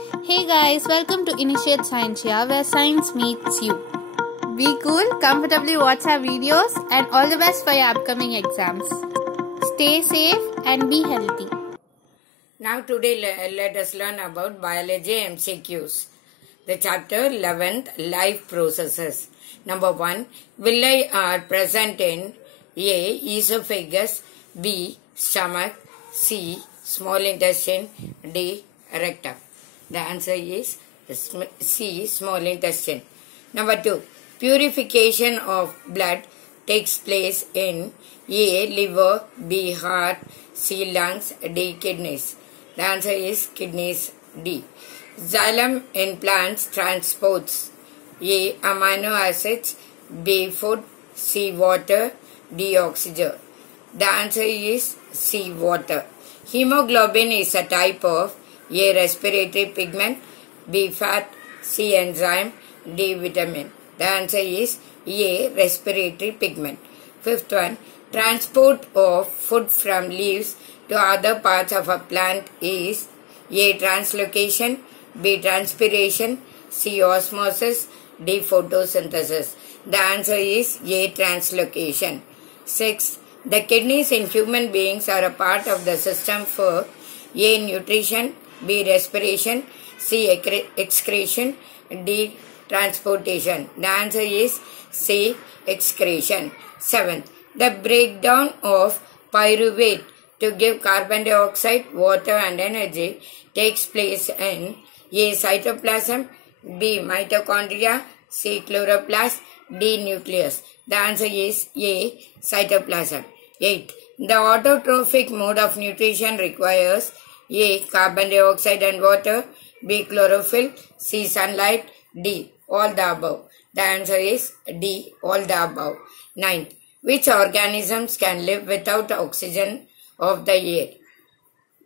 Hey guys, welcome to Initiate Scientia, where science meets you. Be cool, comfortably watch our videos, and all the best for your upcoming exams. Stay safe and be healthy. Now today let us learn about biology MCQs. The chapter 11th, life processes. Number 1, villi are present in A. esophagus, B. stomach, C. small intestine, D. rectum. The answer is C. small intestine. Number 2, purification of blood takes place in A. liver, B. heart, C. lungs, D. kidneys. The answer is kidneys, D. Xylem in plants transports A. amino acids, B. food, C. water, D. oxygen. The answer is C. water. Hemoglobin is a type of A. respiratory pigment, B. fat, C. enzyme, D. vitamin. The answer is A. respiratory pigment. Fifth one, transport of food from leaves to other parts of a plant is A. translocation, B. transpiration, C. osmosis, D. photosynthesis. The answer is A. translocation. Sixth, the kidneys in human beings are a part of the system for A. nutrition, B. respiration, C. excretion, D. transportation. The answer is C. excretion. Seventh, the breakdown of pyruvate to give carbon dioxide, water and energy takes place in A. cytoplasm, B. mitochondria, C. chloroplast, D. nucleus. The answer is A. cytoplasm. 8. The autotrophic mode of nutrition requires A. carbon dioxide and water, B. chlorophyll, C. sunlight, D. all the above. The answer is D. all the above. 9. Which organisms can live without oxygen of the air?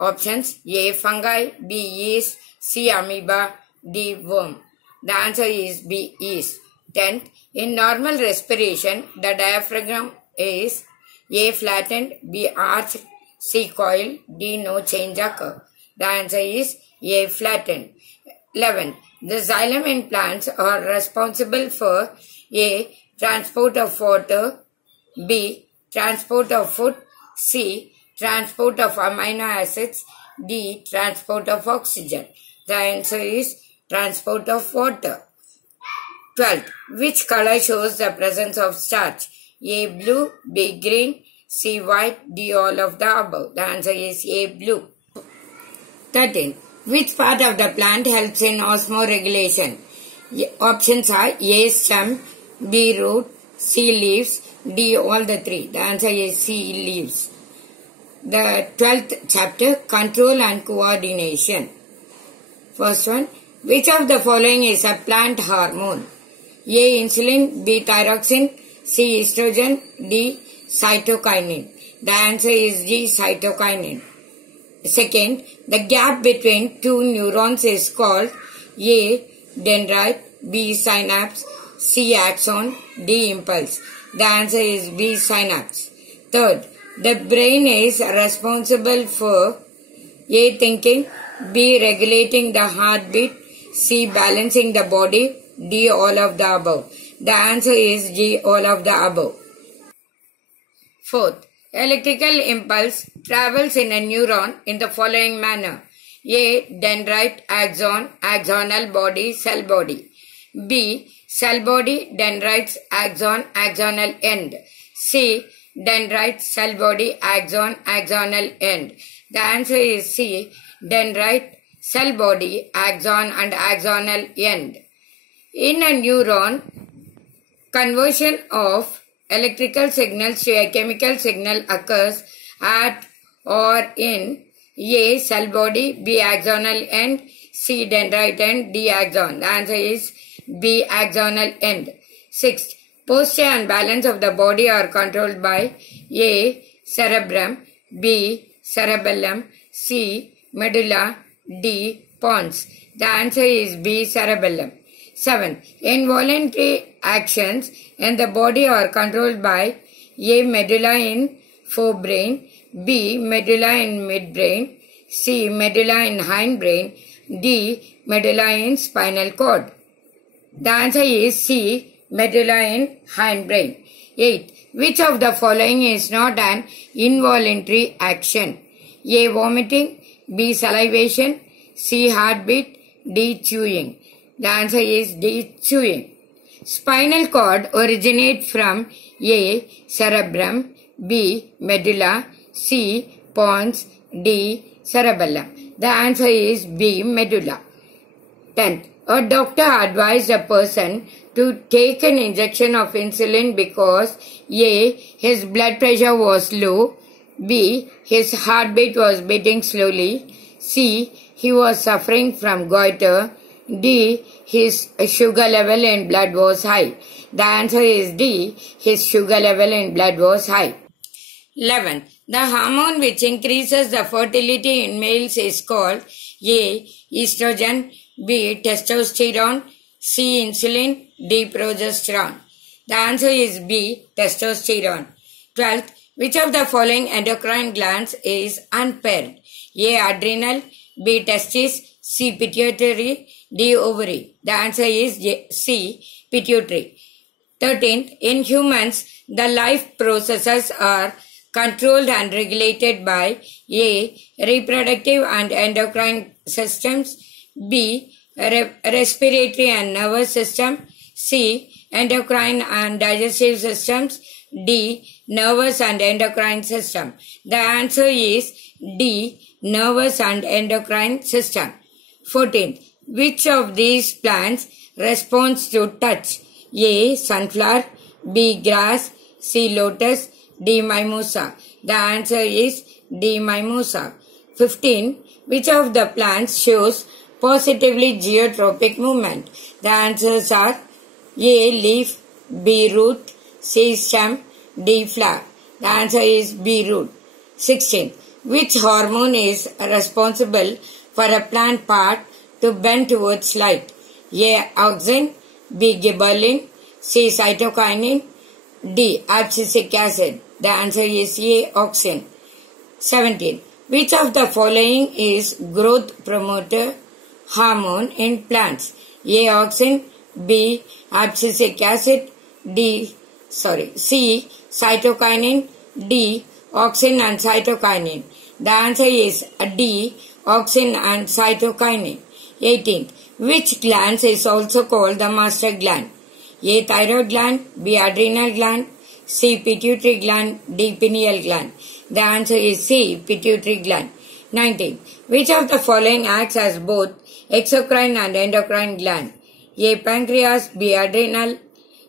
Options A. fungi, B. yeast, C. amoeba, D. worm. The answer is B. yeast. 10th, in normal respiration, the diaphragm is A. flattened, B. arched, C. coiled, D. no change occur. The answer is A. flattened. 11th, the xylem in plants are responsible for A. transport of water, B. transport of food, C. transport of amino acids, D. transport of oxygen. The answer is transport of water. 12th, which color shows the presence of starch? A. blue, B. green, C. white, D. all of the above. The answer is A. blue. 13th, which part of the plant helps in osmoregulation? Options are A. stem, B. root, C. leaves, D. all the three. The answer is C. leaves. The 12th chapter, control and coordination. First one, which of the following is a plant hormone? A. insulin, B. thyroxine, C. estrogen, D. cytokinin. The answer is D. cytokinin. Second, the gap between two neurons is called A. dendrite, B. synapse, C. axon, D. impulse. The answer is B. synapse. Third, the brain is responsible for A. thinking, B. regulating the heartbeat, C. balancing the body, D. all of the above. The answer is D. all of the above. Fourth, electrical impulse travels in a neuron in the following manner. A. dendrite, axon, axonal body, cell body. B. cell body, dendrites, axon, axonal end. C. dendrite, cell body, axon, axonal end. The answer is C. dendrite, cell body, axon and axonal end. In a neuron, conversion of electrical signals to a chemical signal occurs at or in A. cell body, B. axonal end, C. dendrite end, D. axon. The answer is B. axonal end. Sixth, posture and balance of the body are controlled by A. cerebrum, B. cerebellum, C. medulla, D. pons. The answer is B. cerebellum. 7. Involuntary actions in the body are controlled by A. medulla in forebrain, B. medulla in midbrain, C. medulla in hindbrain, D. Medulla in spinal cord. The answer is C. Medulla in hindbrain. 8. Which of the following is not an involuntary action? A. Vomiting. B. Salivation. C. Heartbeat. D. Chewing. The answer is D. Chewing. Spinal cord originate from A. Cerebrum. B. Medulla. C. Pons. D. Cerebellum. The answer is B. Medulla. 10th. A doctor advised a person to take an injection of insulin because A. His blood pressure was low. B. His heartbeat was beating slowly. C. He was suffering from goiter. D. His sugar level in blood was high. The answer is D. His sugar level in blood was high. 11. The hormone which increases the fertility in males is called A. Estrogen. B. Testosterone. C. Insulin. D. Progesterone. The answer is B. Testosterone. 12th. Which of the following endocrine glands is unpaired? A. Adrenal. B. Testis. C. Pituitary. D. Ovary. The answer is C. Pituitary. 13th. In humans, the life processes are controlled and regulated by A. Reproductive and endocrine systems. B. Respiratory and nervous system. C. Endocrine and digestive systems. D. Nervous and endocrine system. The answer is D. Nervous and endocrine system. 14th. Which of these plants responds to touch? A. Sunflower. B. Grass. C. Lotus. D. Mimosa. The answer is D. Mimosa. 15. Which of the plants shows positively geotropic movement? The answers are A. Leaf. B. Root. C. Stem. D. Flower. The answer is B. Root. 16. Which hormone is responsible for a plant part to bend towards light? A. Auxin. B. Gibberellin. C. Cytokinin. D. Abscisic acid. The answer is A. Auxin. 17. Which of the following is growth promoter hormone in plants? A. Auxin. B. Abscisic acid. C. Cytokinin. D. Auxin and cytokinin. The answer is D. Auxin and cytokinin. 18th. Which gland is also called the master gland? A. Thyroid gland. B. Adrenal gland. C. Pituitary gland. D. Pineal gland. The answer is C. Pituitary gland. 19. Which of the following acts as both exocrine and endocrine gland? A. Pancreas. B. Adrenal.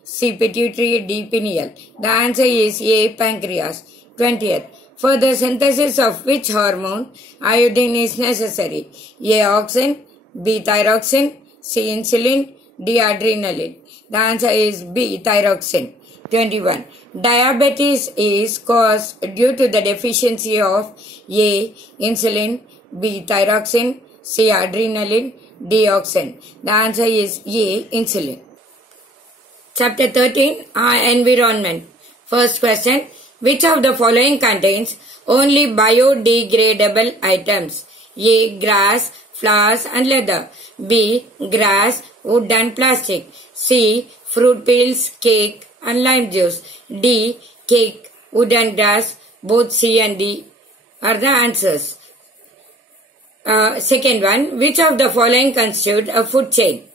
C. Pituitary. D. Pineal. The answer is A. Pancreas. 20th. For the synthesis of which hormone iodine is necessary? A. Auxin. B. Thyroxine. C. Insulin. D. Adrenaline. The answer is B. Thyroxine. 21. Diabetes is caused due to the deficiency of A. Insulin. B. Thyroxine. C. Adrenaline. D. Auxin. The answer is A. Insulin. Chapter 13. Environment. First question. Which of the following contains only biodegradable items? A. Grass, flowers and leather. B. Grass, wood and plastic. C. Fruit peels, cake and lime juice. D. Cake, wood and grass. Both C and D are the answers. Second one. Which of the following constitute a food chain?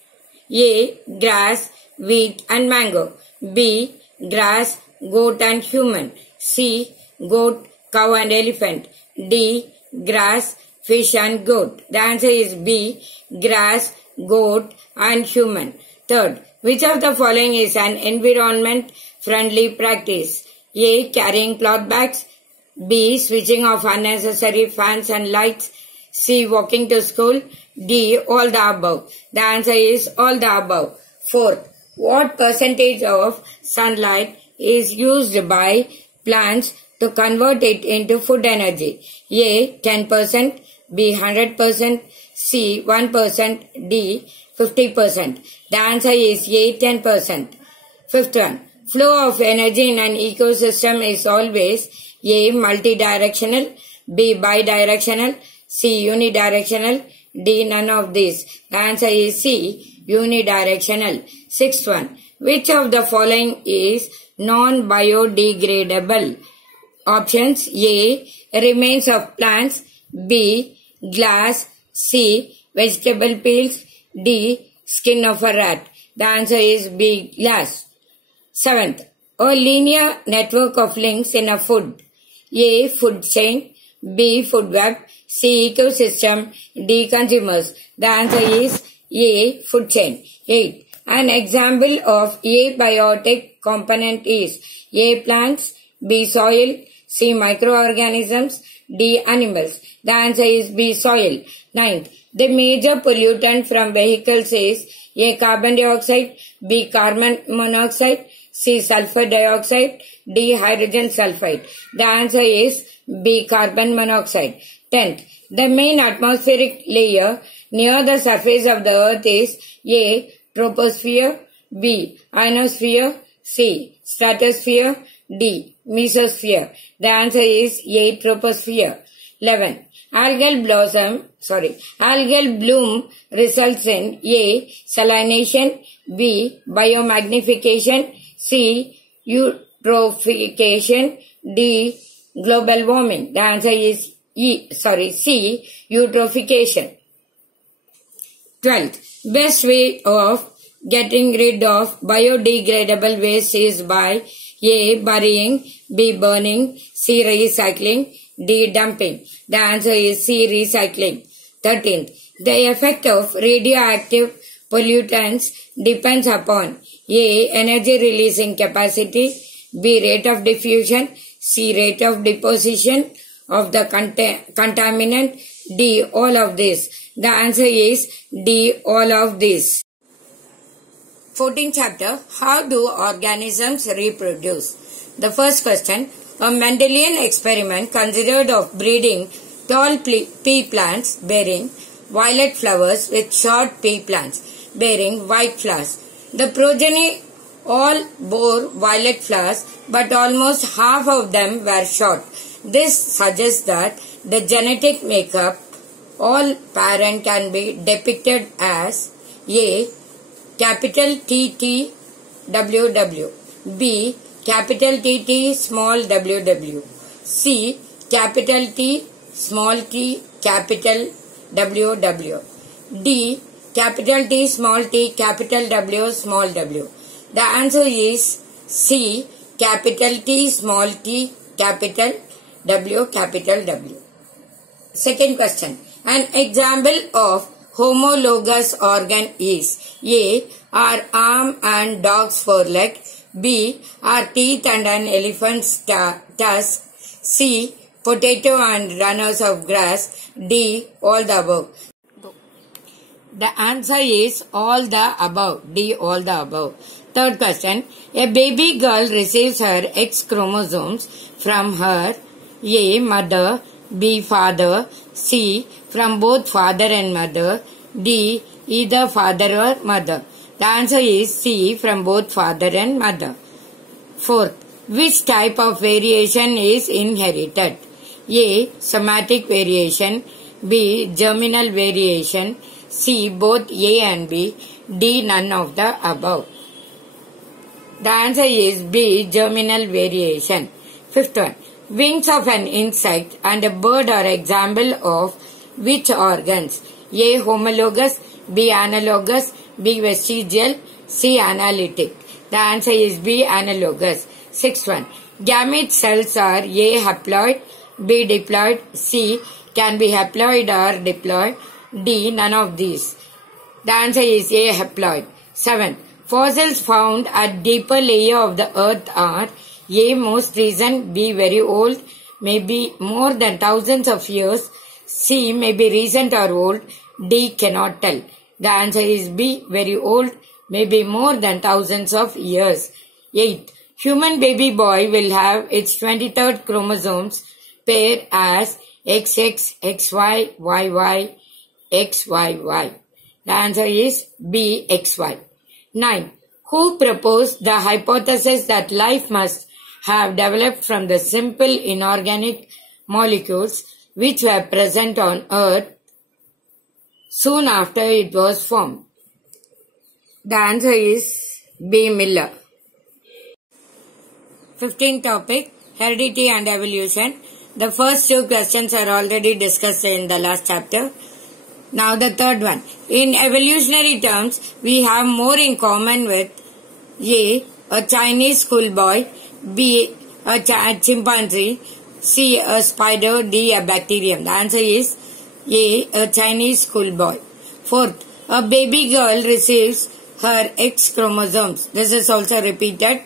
A. Grass, wheat and mango. B. Grass, goat and human. C. Goat, cow and elephant. D. Grass, fish and goat. The answer is B. Grass, goat and human. Third. Which of the following is an environment friendly practice? A. Carrying cloth bags. B. Switching off unnecessary fans and lights. C. Walking to school. D. All the above. The answer is all the above. Fourth. What percentage of sunlight is used by plants to convert it into food energy? A. 10%. B. 100%. C. 1%. D. 50%. The answer is A. 10%. Fifth one. Flow of energy in an ecosystem is always A. Multidirectional. B. Bidirectional. C. Unidirectional. D. None of these. The answer is C. Unidirectional. Sixth one. Which of the following is non-biodegradable? Options: A. Remains of plants. B. Glass. C. Vegetable peels. D. Skin of a rat. The answer is B. Glass. Seventh. A linear network of links in a food. A. Food chain. B. Food web. C. Ecosystem. D. Consumers. The answer is A. Food chain. 8. An example of abiotic component is A. Plants. B. Soil. C. Microorganisms. D. Animals. The answer is B. Soil. 9th. The major pollutant from vehicles is A. Carbon dioxide. B. Carbon monoxide. C. Sulfur dioxide. D. Hydrogen sulfide. The answer is B. Carbon monoxide. 10th. The main atmospheric layer near the surface of the earth is A. Troposphere. B. Ionosphere. C. Stratosphere. D. Mesosphere. The answer is A. Troposphere. 11. Algal bloom results in A. Salination. B. Biomagnification. C. Eutrophication. D. Global warming. The answer is C. Eutrophication. 12th. Best way of getting rid of biodegradable waste is by A. Burying. B. Burning. C. Recycling. D. Dumping. The answer is C. Recycling. 13th. The effect of radioactive pollutants depends upon A. Energy releasing capacity. B. Rate of diffusion. C. Rate of deposition of the contaminant. D. All of this. The answer is D. All of this. 14th chapter. How do organisms reproduce? The first question. A Mendelian experiment considered of breeding tall pea plants bearing violet flowers with short pea plants bearing white flowers. The progeny all bore violet flowers, but almost half of them were short. This suggests that the genetic makeup all parent can be depicted as A. Capital TT WW. B. Capital TT small ww. C. Capital T small t capital WW. D. Capital T small t capital W small w. The answer is C. Capital T small t capital W capital W. Second question. An example of homologous organ is A. Are arm and dog's foreleg. B. Are teeth and an elephant's tusk. C. Potato and runners of grass. D. All the above. The answer is all the above. D. All the above. Third question. A baby girl receives her X chromosomes from her A. Mother. B. Father. C. From both father and mother. D. Either father or mother. The answer is C. From both father and mother. Fourth. Which type of variation is inherited? A. Somatic variation. B. Germinal variation. C. Both A and B. D. None of the above. The answer is B. Germinal variation. Fifth one. Wings of an insect and a bird are example of which organs? A. Homologous. B. Analogous. B. Vestigial. C. Analytic. The answer is B. Analogous. Sixth one. Gamete cells are A. Haploid. B. Diploid. C. Can be haploid or diploid. D. None of these. The answer is A. Haploid. 7. Fossils found at deeper layer of the earth are A. Most recent. B. Very old. Maybe more than thousands of years. C. May be recent or old. D. Cannot tell. The answer is B. Very old. Maybe more than thousands of years. 8. Human baby boy will have its 23rd chromosomes pair as XX, XY, YY, XYY. The answer is B. XY. 9. Who proposed the hypothesis that life must have developed from the simple inorganic molecules which were present on Earth soon after it was formed? The answer is B. Miller. 15th topic, heredity and evolution. The first two questions are already discussed in the last chapter. Now the third one. In evolutionary terms, we have more in common with A. a Chinese schoolboy, B. a chimpanzee, C. a spider, D. a bacterium. The answer is A. a Chinese schoolboy. Fourth, a baby girl receives her X chromosomes. This is also repeated.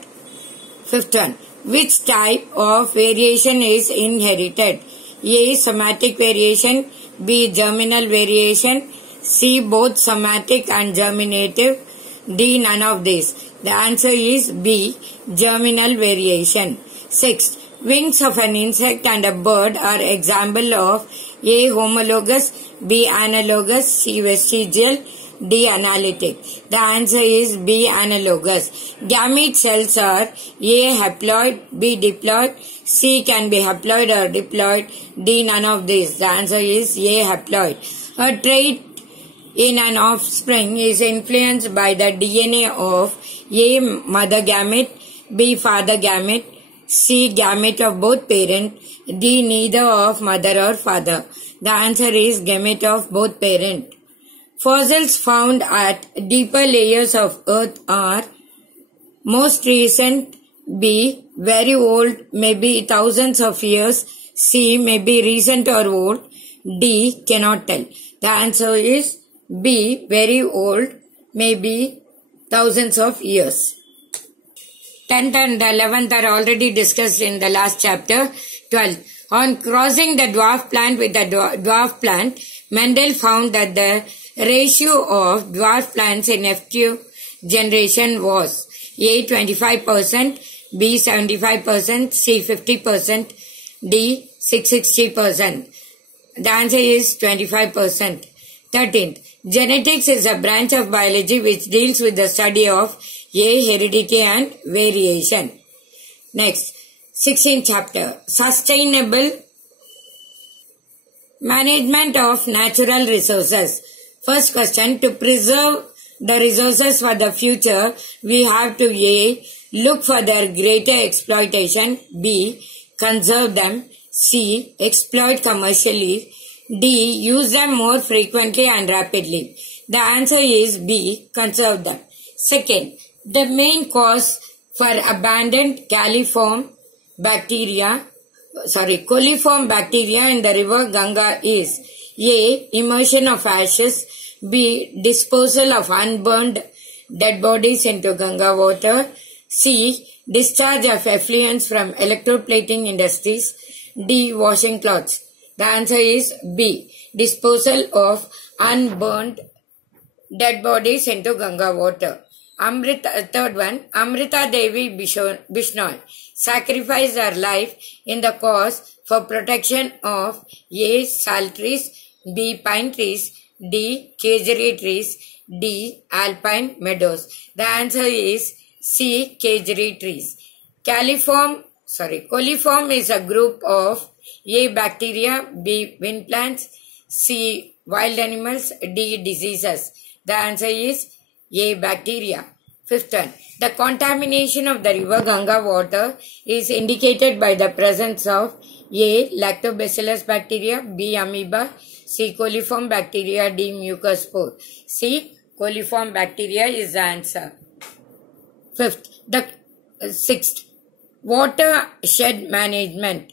Fifth one. Which type of variation is inherited? A. somatic variation, B. germinal variation, C. both somatic and germinative, D. none of these. The answer is B. germinal variation. Sixth, wings of an insect and a bird are example of A. homologous, B. analogous, C. vestigial, D. analytic. The answer is B. analogous. Gamete cells are A. haploid, B. diploid, C. can be haploid or diploid, D. none of these. The answer is A. haploid. A trait in an offspring is influenced by the DNA of A. mother gamete, B. father gamete, C. gamete of both parents, D. neither of mother or father. The answer is gamete of both parents. Fossils found at deeper layers of earth are most recent, B. very old, maybe thousands of years, C. maybe recent or old, D. cannot tell. The answer is B. very old, maybe thousands of years. 10th and 11th are already discussed in the last chapter. 12th. On crossing the dwarf plant with the dwarf plant, Mendel found that the ratio of dwarf plants in F2 generation was A. 25%, B. 75%, C. 50%, D. 60%. The answer is 25%. 13th. Genetics is a branch of biology which deals with the study of A. heredity and variation. Next, 16th chapter. Sustainable management of natural resources. First question, to preserve the resources for the future, we have to A. look for their greater exploitation, B. conserve them, C. exploit commercially, D. use them more frequently and rapidly. The answer is B. conserve them. Second, the main cause for abundant coliform bacteria in the river Ganga is A. immersion of ashes, B. disposal of unburned dead bodies into Ganga water, C. discharge of effluents from electroplating industries, D. washing clothes. The answer is B. disposal of unburned dead bodies into Ganga water. Third one, Amrita Devi Bishnoi sacrificed her life in the cause for protection of A. salt trees, B. pine trees, D. cagery trees, D. alpine meadows. The answer is C. cagery trees. Coliform is a group of A. bacteria, B. wind plants, C. wild animals, D. diseases. The answer is A. bacteria. Fifth one, the contamination of the river Ganga water is indicated by the presence of A. lactobacillus bacteria, B. amoeba, C. coliform bacteria, D. mucospore. C. coliform bacteria is the answer. Sixth, watershed management.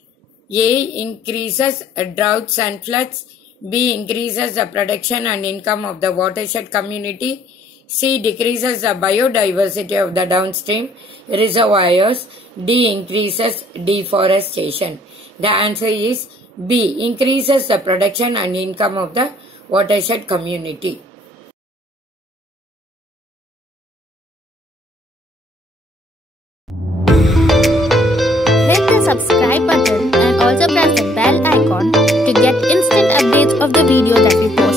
A. increases droughts and floods, B. increases the production and income of the watershed community, C. decreases the biodiversity of the downstream reservoirs, D. increases deforestation. The answer is B. increases the production and income of the watershed community. Hit the subscribe button and also press the bell icon to get instant updates of the video that we post.